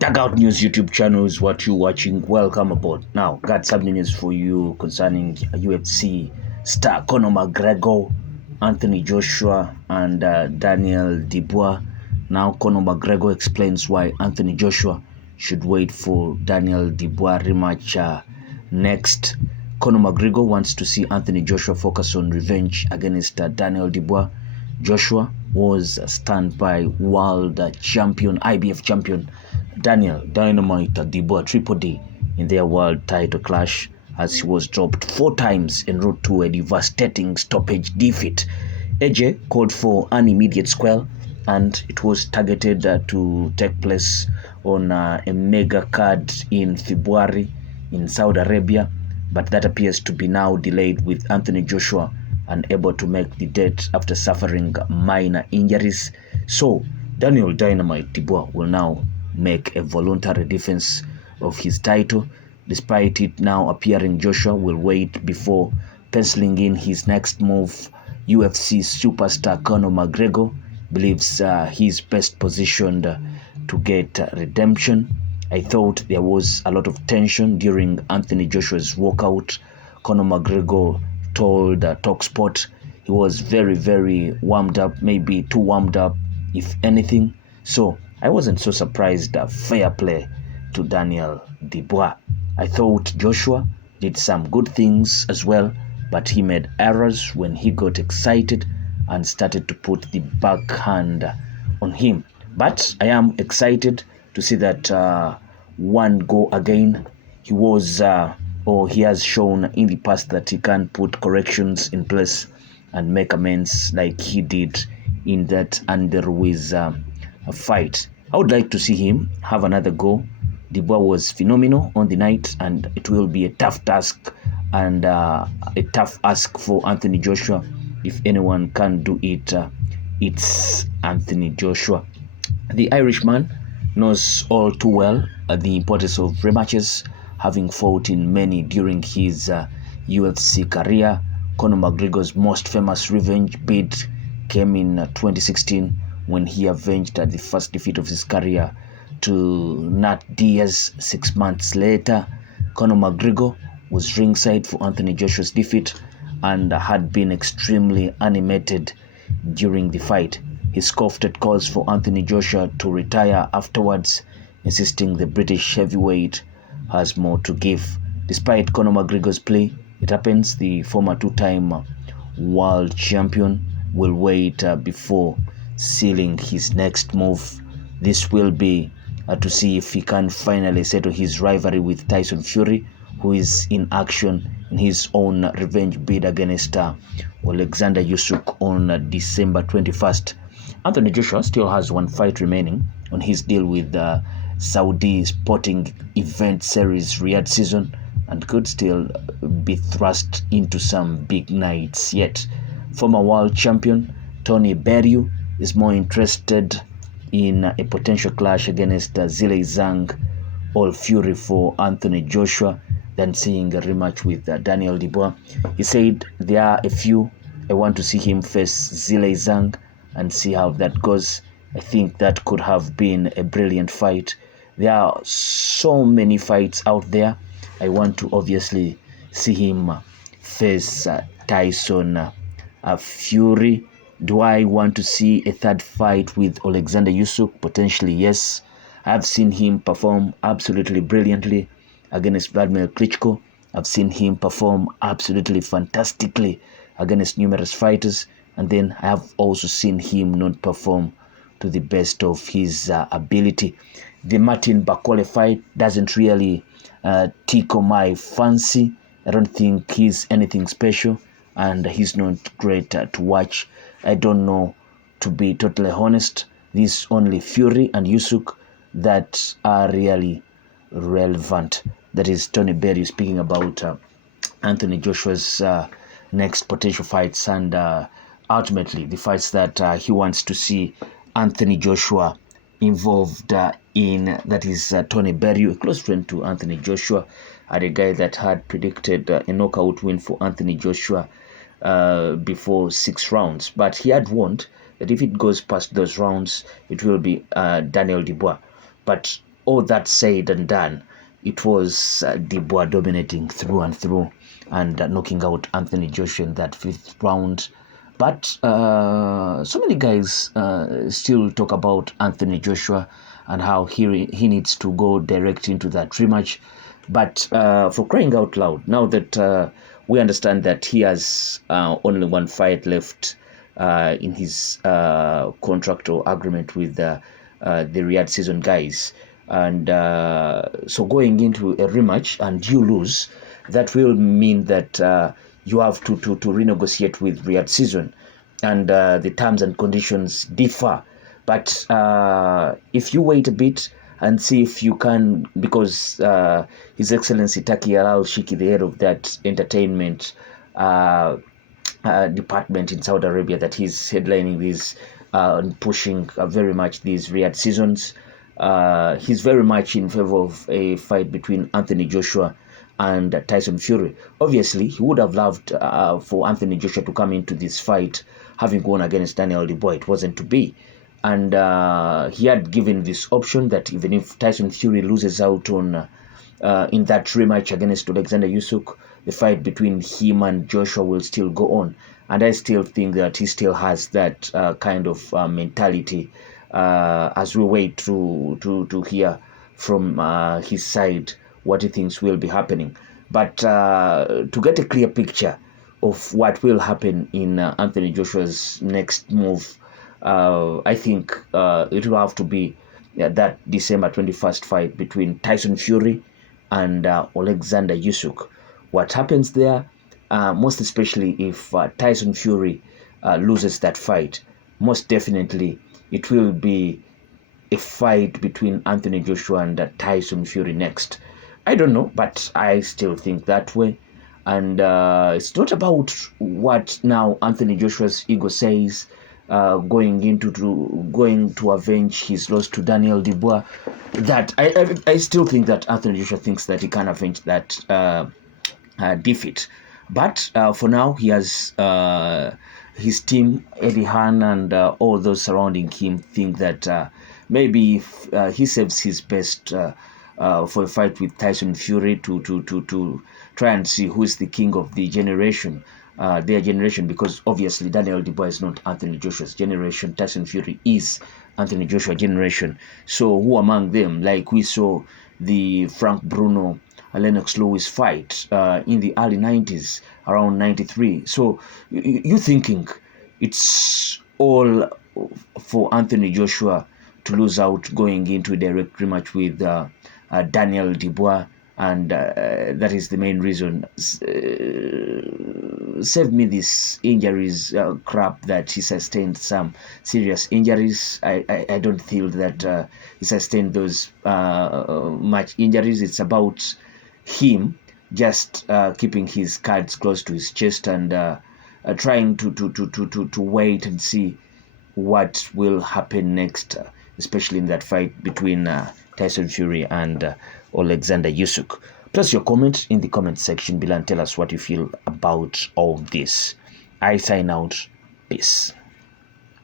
Dugout News YouTube channel is what you're watching. Welcome aboard. Now, got some news for you concerning UFC star Conor McGregor, Anthony Joshua, and Daniel Dubois. Now, Conor McGregor explains why Anthony Joshua should wait for Daniel Dubois rematch next. Conor McGregor wants to see Anthony Joshua focus on revenge against Daniel Dubois. Joshua was stunned by world champion, IBF champion, Daniel Dynamite Dubois Triple D in their world title clash as he was dropped 4 times en route to a devastating stoppage defeat. AJ called for an immediate square, and it was targeted to take place on a mega card in February in Saudi Arabia, but that appears to be now delayed with Anthony Joshua unable to make the date after suffering minor injuries. So Daniel Dynamite Dubois will now make a voluntary defense of his title. Despite it now appearing Joshua will wait before penciling in his next move, UFC superstar Conor McGregor believes he's best positioned to get redemption. I thought there was a lot of tension during Anthony Joshua's walkout. Conor McGregor told TalkSport he was very warmed up, maybe too warmed up if anything. So I wasn't so surprised. Fair play to Daniel Dubois. I thought Joshua did some good things as well, but he made errors when he got excited and started to put the backhand on him. But I am excited to see that one go again. He was or he has shown in the past that he can put corrections in place and make amends like he did in that Ruiz fight. I would like to see him have another go. Dubois was phenomenal on the night, and it will be a tough task and a tough ask for Anthony Joshua. If anyone can do it, it's Anthony Joshua. The Irishman knows all too well the importance of rematches, having fought in many during his UFC career. Conor McGregor's most famous revenge bid came in 2016 when he avenged the first defeat of his career to Nat Diaz 6 months later. Conor McGregor was ringside for Anthony Joshua's defeat and had been extremely animated during the fight. He scoffed at calls for Anthony Joshua to retire afterwards, insisting the British heavyweight has more to give. Despite Conor McGregor's play, it happens the former 2-time world champion will wait before sealing his next move. This will be to see if he can finally settle his rivalry with Tyson Fury, who is in action in his own revenge bid against Alexander Usyk on December 21st. Anthony Joshua still has one fight remaining on his deal with Saudi Sporting Event Series Riyadh season and could still be thrust into some big nights yet. Former world champion Tony Bellew is more interested in a potential clash against Zhilei Zhang or Fury for Anthony Joshua than seeing a rematch with Daniel Dubois. He said, "There are a few. I want to see him face Zhilei Zhang and see how that goes. I think that could have been a brilliant fight. There are so many fights out there. I want to obviously see him face Tyson Fury. Do I want to see a third fight with Alexander Usyk? Potentially, yes. I've seen him perform absolutely brilliantly against Vladimir Klitschko. I've seen him perform absolutely fantastically against numerous fighters. And then I have also seen him not perform to the best of his ability. The Martin Bakole fight doesn't really tickle my fancy. I don't think he's anything special, and he's not great to watch. I don't know, to be totally honest. There's only Fury and Usyk that are really relevant. That is Tony Bellew speaking about Anthony Joshua's next potential fights and ultimately the fights that he wants to see Anthony Joshua involved in. That is Tony Bellew, a close friend to Anthony Joshua, and a guy that had predicted a knockout win for Anthony Joshua before 6 rounds. But he had warned that if it goes past those rounds, it will be Daniel Dubois. But all that said and done, it was Dubois dominating through and through and knocking out Anthony Joshua in that 5th round. But so many guys still talk about Anthony Joshua and how he needs to go direct into that rematch. But for crying out loud, now that we understand that he has only one fight left in his contract or agreement with the Riyadh season guys, and so going into a rematch and you lose, that will mean that you have to renegotiate with Riyadh season, and the terms and conditions differ. But if you wait a bit and see if you can, because His Excellency Taki Al Shiki, the head of that entertainment department in Saudi Arabia, that he's headlining these and pushing very much these Riyadh seasons, he's very much in favor of a fight between Anthony Joshua and Tyson Fury. Obviously, he would have loved for Anthony Joshua to come into this fight having won against Daniel Dubois. It wasn't to be. And he had given this option that even if Tyson Fury loses out on in that rematch against Alexander Usyk, the fight between him and Joshua will still go on. And I still think that he still has that kind of mentality as we wait to hear from his side what he thinks will be happening. But to get a clear picture of what will happen in Anthony Joshua's next move, I think it will have to be that December 21st fight between Tyson Fury and Alexander Usyk. What happens there, most especially if Tyson Fury loses that fight, most definitely it will be a fight between Anthony Joshua and Tyson Fury next. I don't know, but I still think that way. And it's not about what now Anthony Joshua's ego says, going to avenge his loss to Daniel Dubois. That I still think that Anthony Joshua thinks that he can avenge that defeat. But for now, he has his team, Eddie Hearn, and all those surrounding him think that maybe if he saves his best for a fight with Tyson Fury to try and see who is the king of the generation, their generation, because obviously Daniel Dubois is not Anthony Joshua's generation. Tyson Fury is Anthony Joshua generation. So who among them, like we saw the Frank Bruno Lennox Lewis fight in the early 90s, around 93. So you thinking it's all for Anthony Joshua to lose out going into a direct rematch with Daniel Dubois, and that is the main reason. Save me this injuries crap that he sustained, some serious injuries. I don't feel that he sustained those much injuries. It's about him just keeping his cards close to his chest and trying to wait and see what will happen next, especially in that fight between Tyson Fury and Alexander Usyk. Place your comment in the comment section below and tell us what you feel about all this. I sign out. Peace.